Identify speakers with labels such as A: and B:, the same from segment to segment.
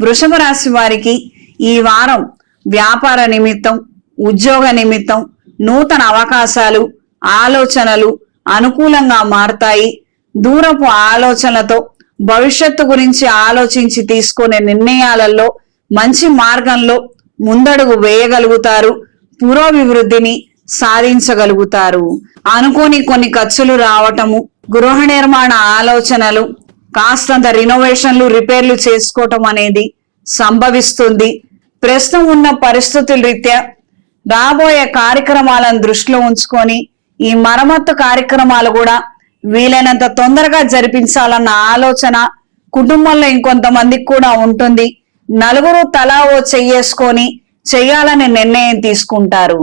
A: వృషభ రాశి వారికి ఈ వారం వ్యాపార నిమిత్తం ఉద్యోగ నిమిత్తం నూతన అవకాశాలు ఆలోచనలు అనుకూలంగా మారతాయి. దూరపు ఆలోచనలతో భవిష్యత్తు గురించి ఆలోచించి తీసుకునే నిర్ణయాలలో మంచి మార్గంలో ముందడుగు వేయగలుగుతారు. పురోభివృద్ధిని సాధించగలుగుతారు. అనుకోని కొన్ని ఖర్చులు రావటము గృహ నిర్మాణ ఆలోచనలు కాస్తంత రినోవేషన్లు రిపేర్లు చేసుకోవటం అనేది సంభవిస్తుంది. ప్రస్తుతం ఉన్న పరిస్థితుల రీత్యా రాబోయే కార్యక్రమాలను దృష్టిలో ఉంచుకొని ఈ మరమ్మత్తు కార్యక్రమాలు కూడా వీలైనంత తొందరగా జరిపించాలన్న ఆలోచన కుటుంబంలో ఇంకొంతమందికి కూడా ఉంటుంది. నలుగురు తలా ఓ చెయ్యేసుకొని చెయ్యాలనే నిర్ణయం తీసుకుంటారు.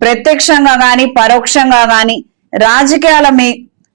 A: ప్రత్యక్షంగా గాని పరోక్షంగా గాని రాజకీయాల మీ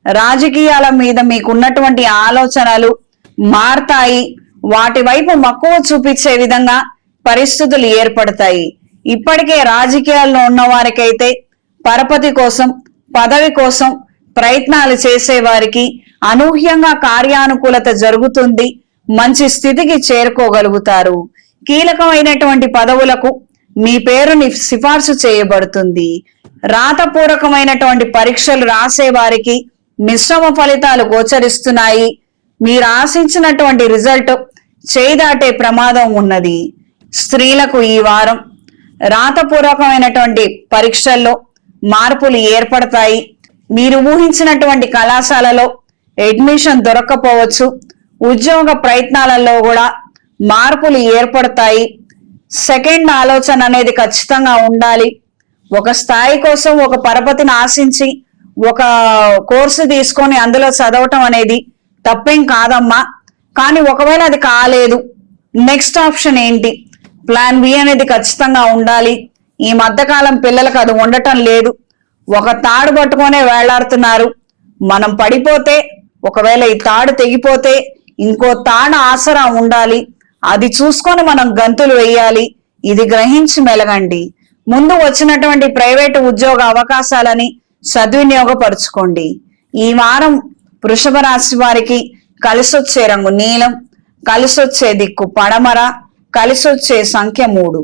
A: రాజకీయాల మీద మీకున్నటువంటి ఆలోచనలు మారతాయి. వాటి వైపు మక్కువ చూపించే విధంగా పరిస్థితులు ఏర్పడతాయి. ఇప్పటికే రాజకీయాల్లో ఉన్న వారికైతే పరపతి కోసం పదవి కోసం ప్రయత్నాలు చేసే వారికి అనూహ్యంగా కార్యానుకూలత జరుగుతుంది. మంచి స్థితికి చేరుకోగలుగుతారు. కీలకమైనటువంటి పదవులకు మీ పేరుని సిఫార్సు చేయబడుతుంది. రాతపూర్వకమైనటువంటి పరీక్షలు రాసే వారికి మిశ్రమ ఫలితాలు గోచరిస్తున్నాయి. మీరు ఆశించినటువంటి రిజల్ట్ చేదాటే ప్రమాదం ఉన్నది. స్త్రీలకు ఈ వారం రాతపూర్వకమైనటువంటి పరీక్షల్లో మార్పులు ఏర్పడతాయి. మీరు ఊహించినటువంటి కళాశాలలో అడ్మిషన్ దొరక్కపోవచ్చు. ఉద్యోగ ప్రయత్నాలలో కూడా మార్పులు ఏర్పడతాయి. సెకండ్ ఆలోచన అనేది ఖచ్చితంగా ఉండాలి. ఒక స్థాయి కోసం ఒక పరపతిని ఆశించి ఒక కోర్సు తీసుకొని అందులో చదవటం అనేది తప్పేం కాదమ్మా. కానీ ఒకవేళ అది కాలేదు నెక్స్ట్ ఆప్షన్ ఏంటి? ప్లాన్ బి అనేది ఖచ్చితంగా ఉండాలి. ఈ మధ్యకాలం పిల్లలకు అది ఉండటం లేదు. ఒక తాడు పట్టుకొనే వేలాడుతున్నారు మనం పడిపోతే ఒకవేళ ఈ తాడు తెగిపోతే ఇంకో తాడు ఆసరా ఉండాలి. అది చూసుకొని మనం గంతులు వేయాలి. ఇది గ్రహించి మెలగండి. ముందు వచ్చినటువంటి ప్రైవేటు ఉద్యోగ అవకాశాలని సద్వినియోగపరుచుకోండి. ఈ వారం వృషభ రాశి వారికి కలిసొచ్చే రంగు నీలం కలిసొచ్చే దిక్కు పడమర కలిసొచ్చే సంఖ్య మూడు.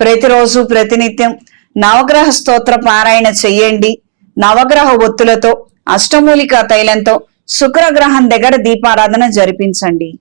A: ప్రతిరోజు ప్రతినిత్యం నవగ్రహ స్తోత్ర పారాయణ చెయ్యండి. నవగ్రహ ఒత్తులతో అష్టమూలిక తైలంతో శుక్రగ్రహం దగ్గర దీపారాధన జరిపించండి.